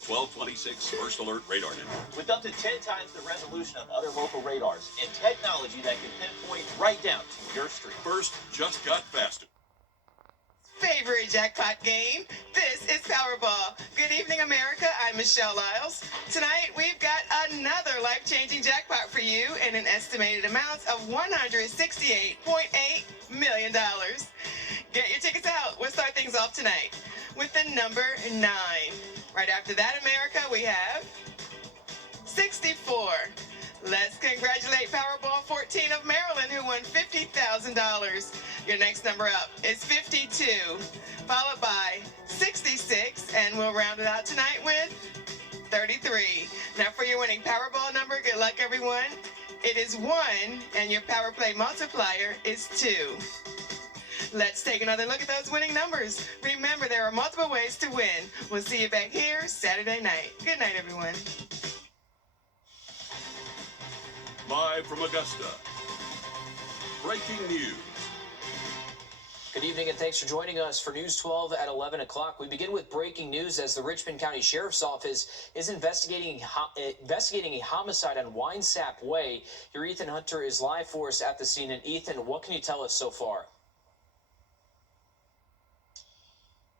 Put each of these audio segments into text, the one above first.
1226 First Alert Radar Network. With up to 10 times the resolution of other local radars and technology that can pinpoint right down to your street. First just got faster. Favorite jackpot game. This is Powerball. Good evening, America. I'm Michelle Lyles. Tonight, we've got another life-changing jackpot for you in an estimated amount of $168.8 million. Get your tickets out. We'll start things off tonight with the number 9. Right after that, America, we have 64. Let's congratulate Powerball 14 of Maryland, who won $50,000. Your next number up is 52, followed by 66, and we'll round it out tonight with 33. Now for your winning Powerball number, good luck, everyone. It is 1, and your Power Play multiplier is 2. Let's take another look at those winning numbers. Remember, there are multiple ways to win. We'll see you back here Saturday night. Good night, everyone. Live from Augusta. Breaking news. Good evening and thanks for joining us for News 12 at 11 o'clock. We begin with breaking news as the Richmond County Sheriff's Office is investigating a homicide on Winesap Way. Your Ethan Hunter is live for us at the scene. And Ethan, what can you tell us so far?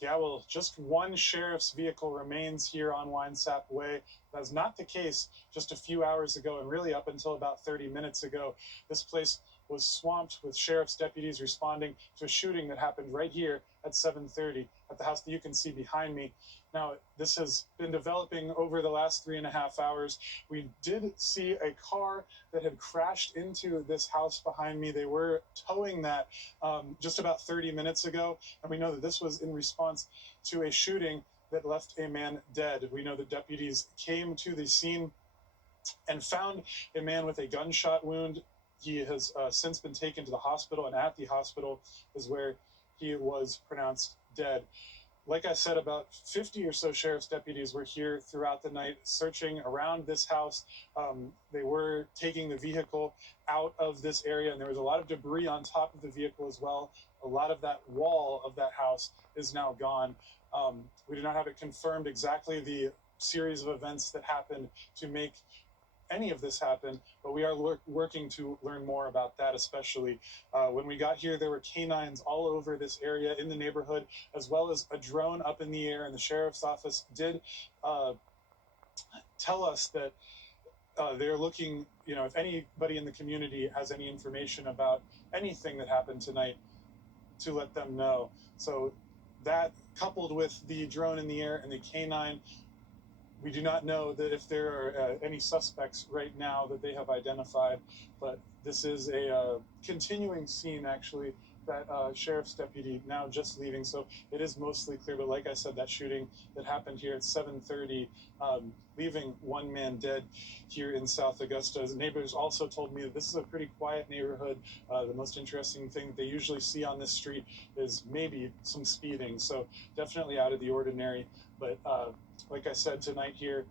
Yeah, well, just one sheriff's vehicle remains here on Winesap Way. That's not the case just a few hours ago, and really up until about 30 minutes ago. This place was swamped with sheriff's deputies responding to a shooting that happened right here at 7:30 at the house that you can see behind me. Now, this has been developing over the last 3.5 hours. We did see a car that had crashed into this house behind me. They were towing that just about 30 minutes ago, and we know that this was in response to a shooting that left a man dead. We know that deputies came to the scene and found a man with a gunshot wound. He has since been taken to the hospital, and at the hospital is where he was pronounced dead. Like I said, about 50 or so sheriff's deputies were here throughout the night searching around this house. They were taking the vehicle out of this area, and there was a lot of debris on top of the vehicle as well. A lot of that wall of that house is now gone. We do not have it confirmed exactly the series of events that happened to make any of this happen, but we are working to learn more about that, especially. When we got here, there were canines all over this area in the neighborhood, as well as a drone up in the air, and the sheriff's office did tell us that they're looking, if anybody in the community has any information about anything that happened tonight, to let them know. So that, coupled with the drone in the air and the canine, we do not know that if there are any suspects right now that they have identified, but this is a continuing scene, actually, that sheriff's deputy now just leaving, so it is mostly clear. But like I said, that shooting that happened here at 7:30, leaving one man dead here in South Augusta. Neighbors also told me that this is a pretty quiet neighborhood. The most interesting thing that they usually see on this street is maybe some speeding, so definitely out of the ordinary. But like I said, tonight here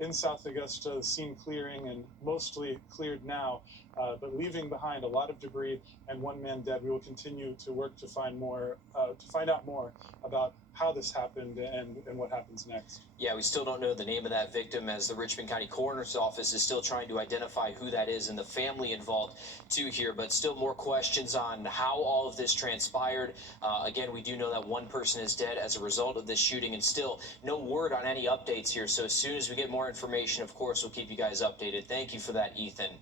in South Augusta, the scene clearing and mostly cleared now, but leaving behind a lot of debris and one man dead. We will continue to work to find more, to find out more about how this happened and what happens next. Yeah, we still don't know the name of that victim, as the Richmond County Coroner's Office is still trying to identify who that is and the family involved too here, but still more questions on how all of this transpired. Again, we do know that one person is dead as a result of this shooting, and still no word on any updates here. So as soon as we get more information, of course, we'll keep you guys updated. Thank you for that, Ethan.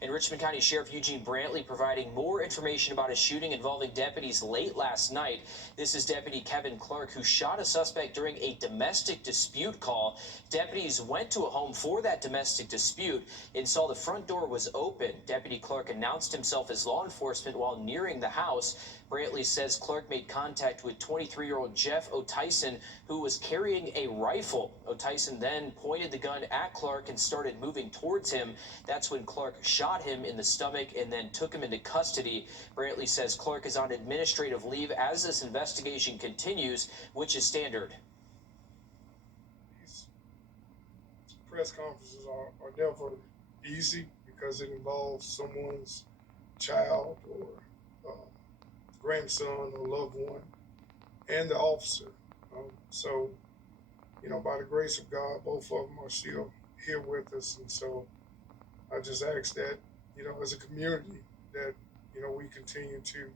And Richmond County Sheriff Eugene Brantley providing more information about a shooting involving deputies late last night. This is Deputy Kevin Clark, who shot a suspect during a domestic dispute call. Deputies went to a home for that domestic dispute and saw the front door was open. Deputy Clark announced himself as law enforcement while nearing the house. Brantley says Clark made contact with 23-year-old Jeff O'Tyson, who was carrying a rifle. O'Tyson then pointed the gun at Clark and started moving towards him. That's when Clark shot him in the stomach and then took him into custody. Brantley says Clark is on administrative leave as this investigation continues, which is standard. These press conferences are never easy because it involves someone's child or grandson or loved one and the officer. So by the grace of God, both of them are still here with us. And so I just ask that, as a community, that, we continue to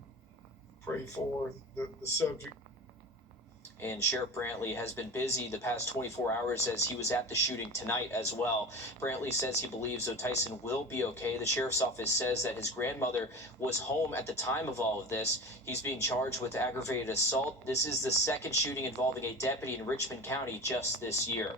pray for the subject. And Sheriff Brantley has been busy the past 24 hours as he was at the shooting tonight as well. Brantley says he believes Tyson will be okay. The sheriff's office says that his grandmother was home at the time of all of this. He's being charged with aggravated assault. This is the second shooting involving a deputy in Richmond County just this year.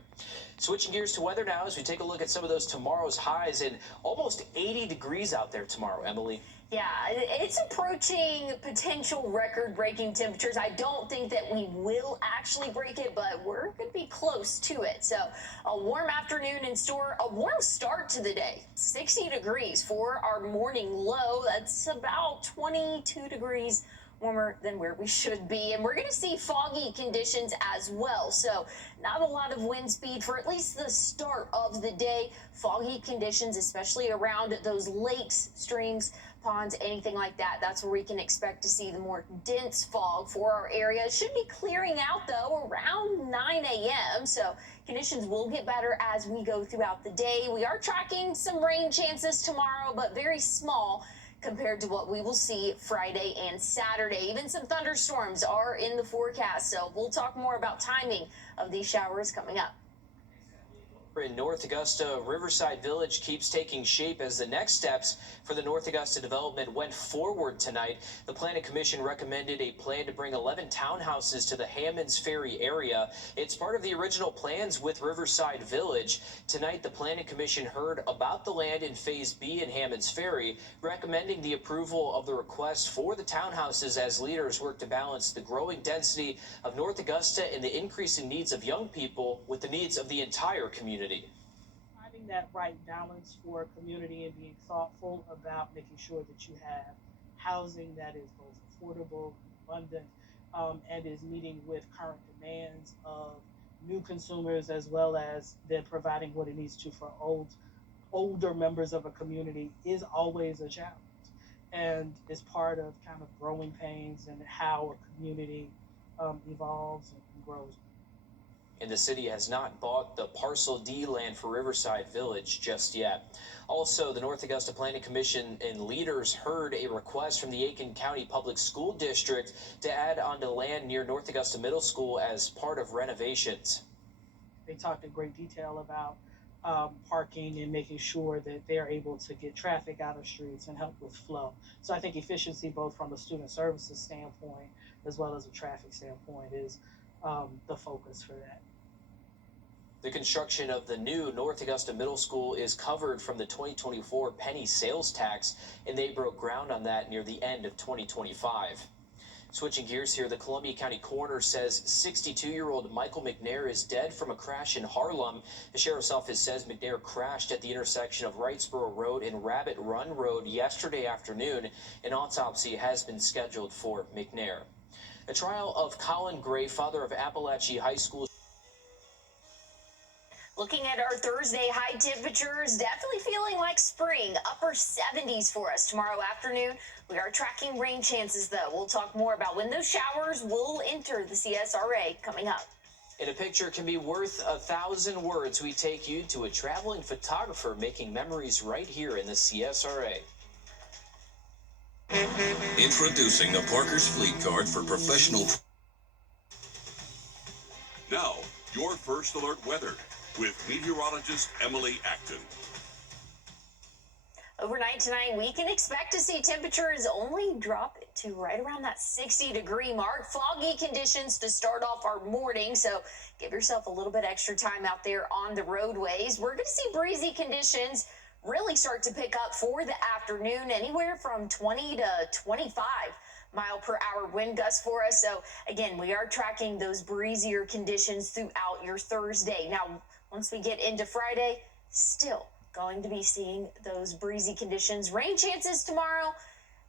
Switching gears to weather now as we take a look at some of those tomorrow's highs, and almost 80 degrees out there tomorrow, Emily. Yeah, it's approaching potential record-breaking temperatures. I don't think that we will actually break it, but we're going to be close to it. So a warm afternoon in store, a warm start to the day. 60 degrees for our morning low. That's about 22 degrees warmer than where we should be. And we're going to see foggy conditions as well. So not a lot of wind speed for at least the start of the day. Foggy conditions, especially around those lakes, streams, ponds, anything like that. That's where we can expect to see the more dense fog for our area. It should be clearing out, though, around 9 a.m. So conditions will get better as we go throughout the day. We are tracking some rain chances tomorrow, but very small compared to what we will see Friday and Saturday. Even some thunderstorms are in the forecast, so we'll talk more about timing of these showers coming up. In North Augusta, Riverside Village keeps taking shape as the next steps for the North Augusta development went forward tonight. The Planning Commission recommended a plan to bring 11 townhouses to the Hammonds Ferry area. It's part of the original plans with Riverside Village. Tonight, the Planning Commission heard about the land in Phase B in Hammonds Ferry, recommending the approval of the request for the townhouses as leaders work to balance the growing density of North Augusta and the increasing needs of young people with the needs of the entire community. Finding that right balance for a community and being thoughtful about making sure that you have housing that is both affordable, abundant, and is meeting with current demands of new consumers, as well as then providing what it needs to for older members of a community is always a challenge, and is part of kind of growing pains and how a community evolves and grows. And the city has not bought the Parcel D land for Riverside Village just yet. Also, the North Augusta Planning Commission and leaders heard a request from the Aiken County Public School District to add onto land near North Augusta Middle School as part of renovations. They talked in great detail about parking and making sure that they're able to get traffic out of streets and help with flow. So I think efficiency, both from a student services standpoint as well as a traffic standpoint, is the focus for that. The construction of the new North Augusta Middle School is covered from the 2024 penny sales tax, and they broke ground on that near the end of 2025. Switching gears here, the Columbia County coroner says 62-year-old Michael McNair is dead from a crash in Harlem. The sheriff's office says McNair crashed at the intersection of Wrightsboro Road and Rabbit Run Road yesterday afternoon. An autopsy has been scheduled for McNair. A trial of Colin Gray, father of Appalachia High School. Looking at our Thursday high temperatures, definitely feeling like spring. Upper 70s for us tomorrow afternoon. We are tracking rain chances, though. We'll talk more about when those showers will enter the CSRA coming up. And a picture can be worth 1,000 words. We take you to a traveling photographer making memories right here in the CSRA. Introducing the Parker's Fleet Card for professional. Now, your first alert weather with meteorologist Emily Acton. Overnight tonight, we can expect to see temperatures only drop to right around that 60-degree mark. Foggy conditions to start off our morning, so give yourself a little bit extra time out there on the roadways. We're going to see breezy conditions really start to pick up for the afternoon, anywhere from 20 to 25 mile per hour wind gusts for us. So again, we are tracking those breezier conditions throughout your Thursday. Now, once we get into Friday, still going to be seeing those breezy conditions. Rain chances tomorrow,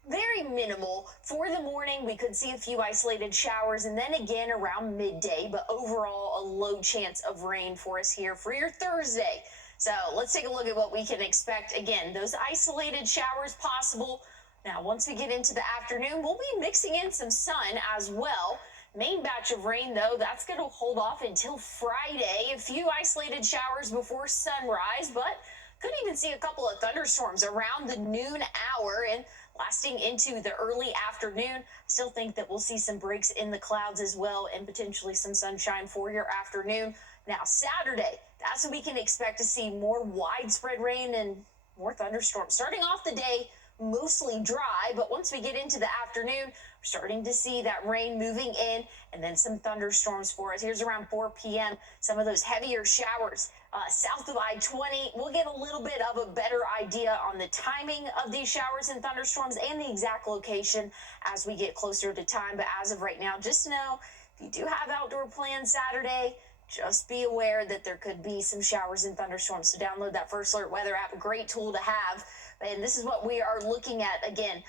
very minimal. For the morning, we could see a few isolated showers, and then again around midday, but overall a low chance of rain for us here for your Thursday. So let's take a look at what we can expect. Again, those isolated showers possible. Now, once we get into the afternoon, we'll be mixing in some sun as well. Main batch of rain, though, that's going to hold off until Friday. A few isolated showers before sunrise, but could even see a couple of thunderstorms around the noon hour and lasting into the early afternoon. Still think that we'll see some breaks in the clouds as well and potentially some sunshine for your afternoon. Now, Saturday, that's when we can expect to see more widespread rain and more thunderstorms. Starting off the day, mostly dry, but once we get into the afternoon, we're starting to see that rain moving in and then some thunderstorms for us. Here's around 4 p.m. Some of those heavier showers south of I-20. We'll get a little bit of a better idea on the timing of these showers and thunderstorms and the exact location as we get closer to time. But as of right now, just know if you do have outdoor plans Saturday, just be aware that there could be some showers and thunderstorms. So download that First Alert Weather app, a great tool to have. And this is what we are looking at again.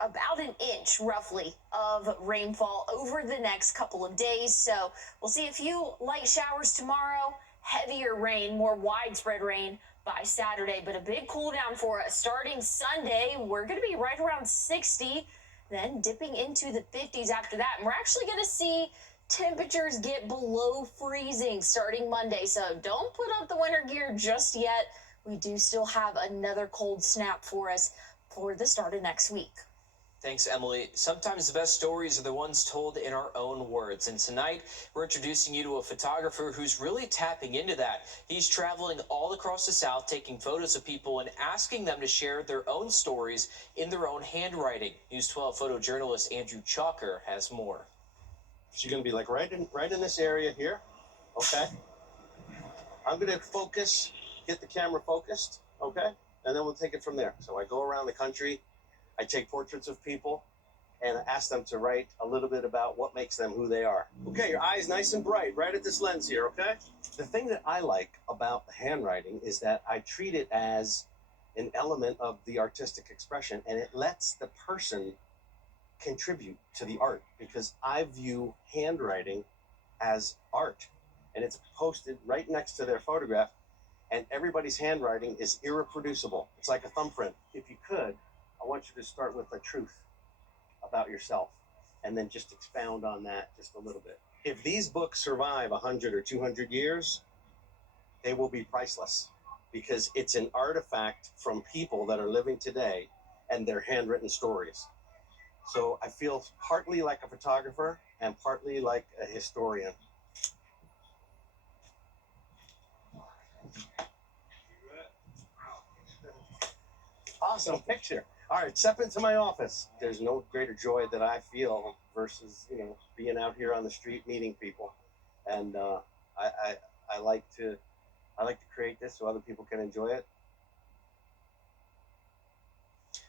About an inch roughly of rainfall over the next couple of days. So we'll see a few light showers tomorrow, heavier rain, more widespread rain by Saturday, but a big cool down for us. Starting Sunday, we're going to be right around 60, then dipping into the 50s after that. And we're actually going to see temperatures get below freezing starting Monday. So don't put up the winter gear just yet. We do still have another cold snap for us for the start of next week. Thanks, Emily. Sometimes the best stories are the ones told in our own words. And tonight, we're introducing you to a photographer who's really tapping into that. He's traveling all across the South, taking photos of people and asking them to share their own stories in their own handwriting. News 12 photojournalist Andrew Chalker has more. So you're going to be like right in this area here, okay? I'm going to focus, get the camera focused, okay? And then we'll take it from there. So I go around the country. I take portraits of people and ask them to write a little bit about what makes them who they are. Okay, your eyes nice and bright, right at this lens here, okay? The thing that I like about the handwriting is that I treat it as an element of the artistic expression, and it lets the person contribute to the art, because I view handwriting as art, and it's posted right next to their photograph, and everybody's handwriting is irreproducible. It's like a thumbprint. If you could, I want you to start with the truth about yourself and then just expound on that just a little bit. If these books survive 100 or 200 years, they will be priceless, because it's an artifact from people that are living today and their handwritten stories. So I feel partly like a photographer and partly like a historian. Awesome picture. All right, step into my office. There's no greater joy that I feel versus, being out here on the street meeting people. And I like to create this so other people can enjoy it.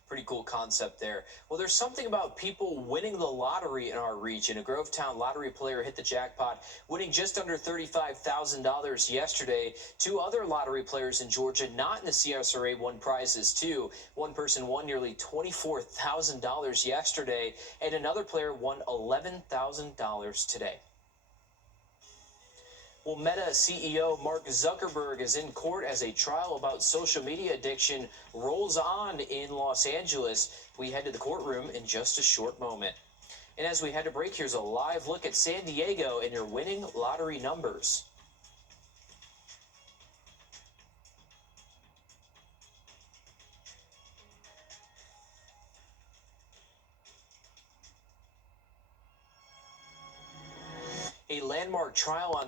Pretty cool concept there. Well, there's something about people winning the lottery in our region. A Grovetown lottery player hit the jackpot, winning just under $35,000 yesterday. Two other lottery players in Georgia not in the CSRA won prizes too. One person won nearly $24,000 yesterday, and another player won $11,000 today. Well, Meta CEO Mark Zuckerberg is in court as a trial about social media addiction rolls on in Los Angeles. We head to the courtroom in just a short moment. And as we head to break, here's a live look at San Diego and your winning lottery numbers. A landmark trial on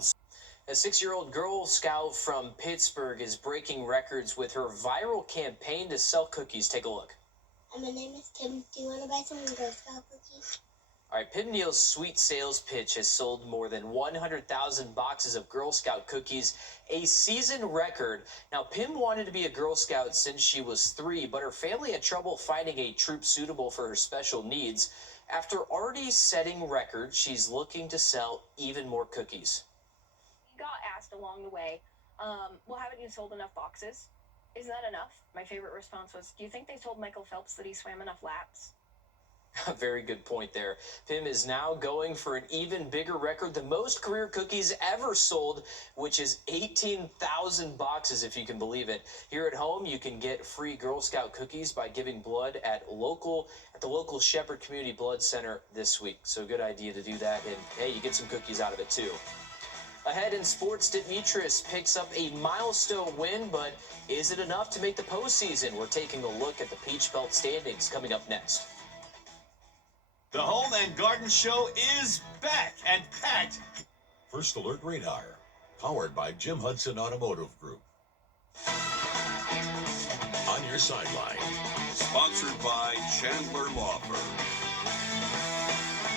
a 6-year-old Girl Scout from Pittsburgh is breaking records with her viral campaign to sell cookies. Take a look. My name is Tim. Do you want to buy some Girl Scout cookies? All right, Pim Neal's sweet sales pitch has sold more than 100,000 boxes of Girl Scout cookies, a season record. Now, Pim wanted to be a Girl Scout since she was 3, but her family had trouble finding a troop suitable for her special needs. After already setting records, she's looking to sell even more cookies. Got asked along the way, well, haven't you sold enough boxes? Is that enough? My favorite response was, do you think they told Michael Phelps that he swam enough laps? A very good point there. Pim is now going for an even bigger record, the most career cookies ever sold, which is 18,000 boxes, if you can believe it. Here at home, you can get free Girl Scout cookies by giving blood at the local Shepherd Community Blood Center this week. So good idea to do that, and hey, you get some cookies out of it too. Ahead in sports, Demetris picks up a milestone win, but is it enough to make the postseason? We're taking a look at the Peach Belt standings coming up next. The Home and Garden Show is back and packed. First Alert Radar, powered by Jim Hudson Automotive Group. On your sideline, sponsored by Chandler Law Firm.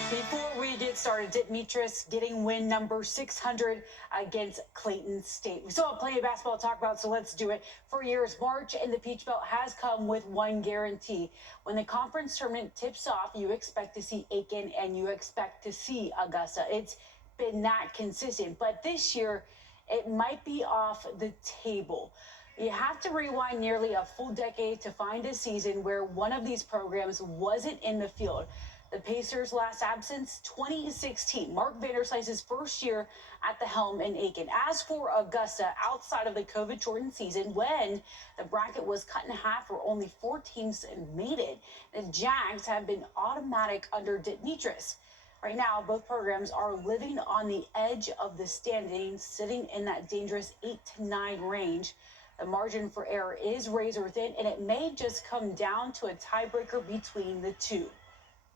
Before we get started, Demetris getting win number 600 against Clayton State. We still have plenty of basketball to talk about, so let's do it. For years, March in the Peach Belt has come with one guarantee. When the conference tournament tips off, you expect to see Aiken and you expect to see Augusta. It's been that consistent, but this year it might be off the table. You have to rewind nearly a full decade to find a season where one of these programs wasn't in the field. The Pacers' last absence, 2016, Mark Vanderslice's first year at the helm in Aiken. As for Augusta, outside of the COVID-shortened season, when the bracket was cut in half where only 4 teams made it, the Jags have been automatic under Demetris. Right now, both programs are living on the edge of the standings, sitting in that dangerous 8 to 9 range. The margin for error is razor thin, and it may just come down to a tiebreaker between the two.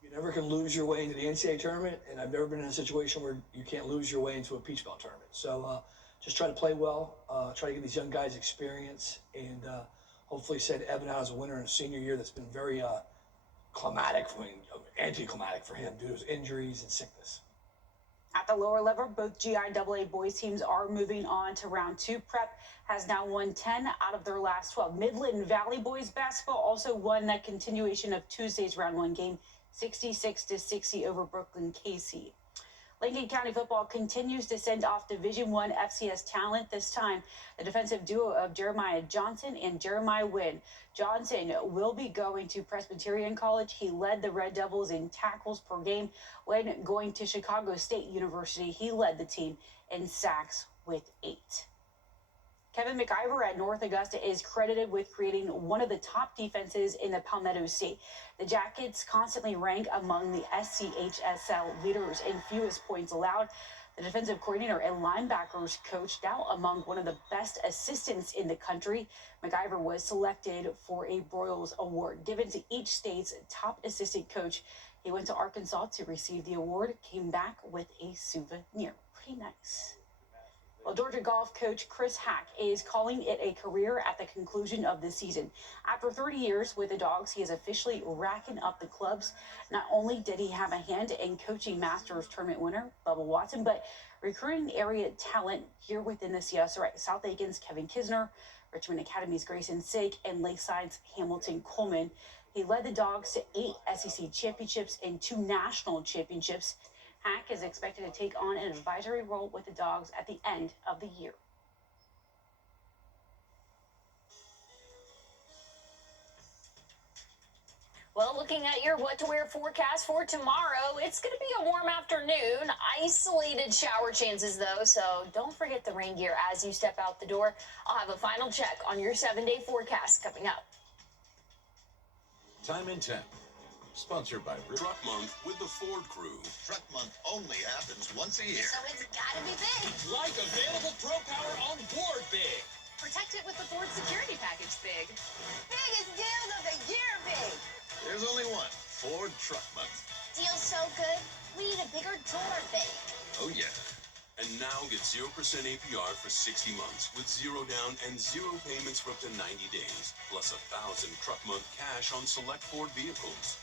You never can lose your way into the NCAA tournament, and I've never been in a situation where you can't lose your way into a Peach Belt tournament. So just try to play well, try to give these young guys experience, and hopefully set Evan out as a winner in his senior year. That's been very anticlimactic for him due to his injuries and sickness. At the lower level, both GIAA boys teams are moving on to round 2. Prep has now won 10 out of their last 12. Midland Valley boys basketball also won that continuation of Tuesday's round 1 game, 66-60 over Brooklyn KC. Lincoln County football continues to send off Division I FCS talent. This time, the defensive duo of Jeremiah Johnson and Jeremiah Wynn. Johnson will be going to Presbyterian College. He led the Red Devils in tackles per game. When going to Chicago State University, he led the team in sacks with 8. Kevin McIver at North Augusta is credited with creating one of the top defenses in the Palmetto State. The Jackets constantly rank among the SCHSL leaders in fewest points allowed. The defensive coordinator and linebackers coach, now among one of the best assistants in the country. McIver was selected for a Broyles Award given to each state's top assistant coach. He went to Arkansas to receive the award, came back with a souvenir. Pretty nice. Well, Georgia golf coach Chris Hack is calling it a career at the conclusion of the season. After 30 years with the Dogs, he is officially racking up the clubs. Not only did he have a hand in coaching Masters tournament winner Bubba Watson, but recruiting area talent here within the CSRA. South Aiken's Kevin Kisner, Richmond Academy's Grayson Sake, and Lakeside's Hamilton Coleman. He led the Dogs to 8 SEC championships and 2 national championships. Hack is expected to take on an advisory role with the Dogs at the end of the year. Well, looking at your what to wear forecast for tomorrow, it's going to be a warm afternoon. Isolated shower chances, though, so don't forget the rain gear as you step out the door. I'll have a final check on your 7-day forecast coming up. Time and Temp, sponsored by Truck Month with the Ford Crew. Truck Month only happens once a year. So it's gotta be big. Like available Pro Power on board big. Protect it with the Ford Security Package Big. Biggest deal of the year, big. There's only one, Ford Truck Month. Deal's so good, we need a bigger door, big. Oh yeah. And now get 0% APR for 60 months with 0 down and 0 payments for up to 90 days. Plus $1,000 Truck Month cash on select Ford vehicles.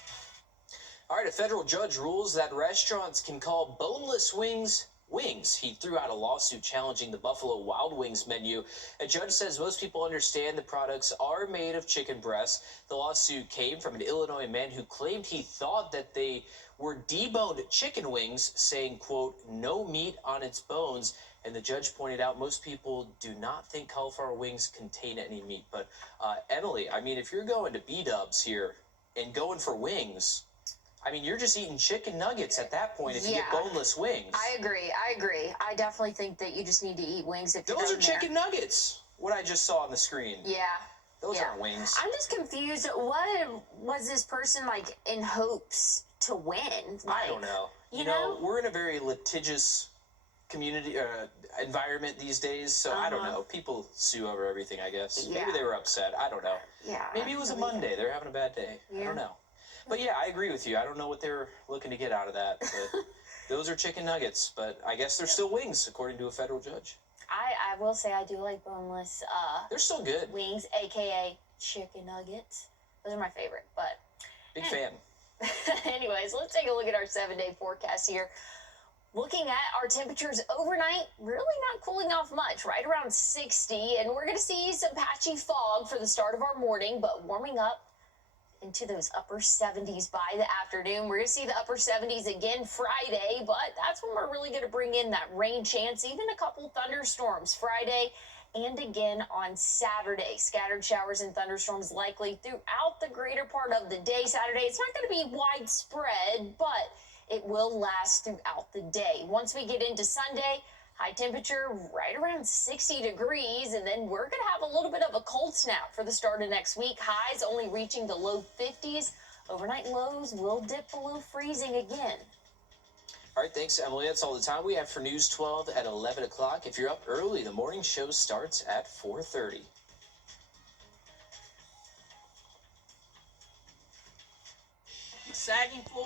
All right, a federal judge rules that restaurants can call boneless wings wings. He threw out a lawsuit challenging the Buffalo Wild Wings menu. A judge says most people understand the products are made of chicken breast. The lawsuit came from an Illinois man who claimed he thought that they were deboned chicken wings, saying, quote, no meat on its bones. And the judge pointed out most people do not think cauliflower wings contain any meat. But Emily, I mean, if you're going to B-dubs here and going for wings, I mean, you're just eating chicken nuggets at that point if you get Yeah. boneless wings. I agree. I definitely think that you just need to eat wings if you're Those are going there. chicken nuggets. What I just saw on the screen. Yeah. Those aren't wings. I'm just confused. What was this person like in hopes to win? Like, I don't know. You know? We're in a very litigious community environment these days, so I don't know. People sue over everything, I guess. Yeah. Maybe they were upset. I don't know. Yeah. Maybe it was a Monday. They're having a bad day. I don't know. But yeah, I agree with you. I don't know what they're looking to get out of that. But those are chicken nuggets, but I guess they're still wings, according to a federal judge. I will say I do like boneless They're still good. wings, aka chicken nuggets. Those are my favorite, but Big fan. anyways, let's take a look at our 7-day forecast here. Looking at our temperatures overnight, really not cooling off much, right around 60, and we're going to see some patchy fog for the start of our morning, but warming up into those upper 70s by the afternoon. We're going to see the upper 70s again Friday, but that's when we're really going to bring in that rain chance, even a couple thunderstorms Friday and again on Saturday. Scattered showers and thunderstorms likely throughout the greater part of the day Saturday. It's not going to be widespread, but it will last throughout the day. Once we get into Sunday, high temperature right around 60 degrees, and then we're going to have a little bit of a cold snap for the start of next week. Highs only reaching the low 50s. Overnight lows will dip below freezing again. All right, thanks, Emily. That's all the time we have for News 12 at 11 o'clock. If you're up early, the morning show starts at 4:30. Sagging full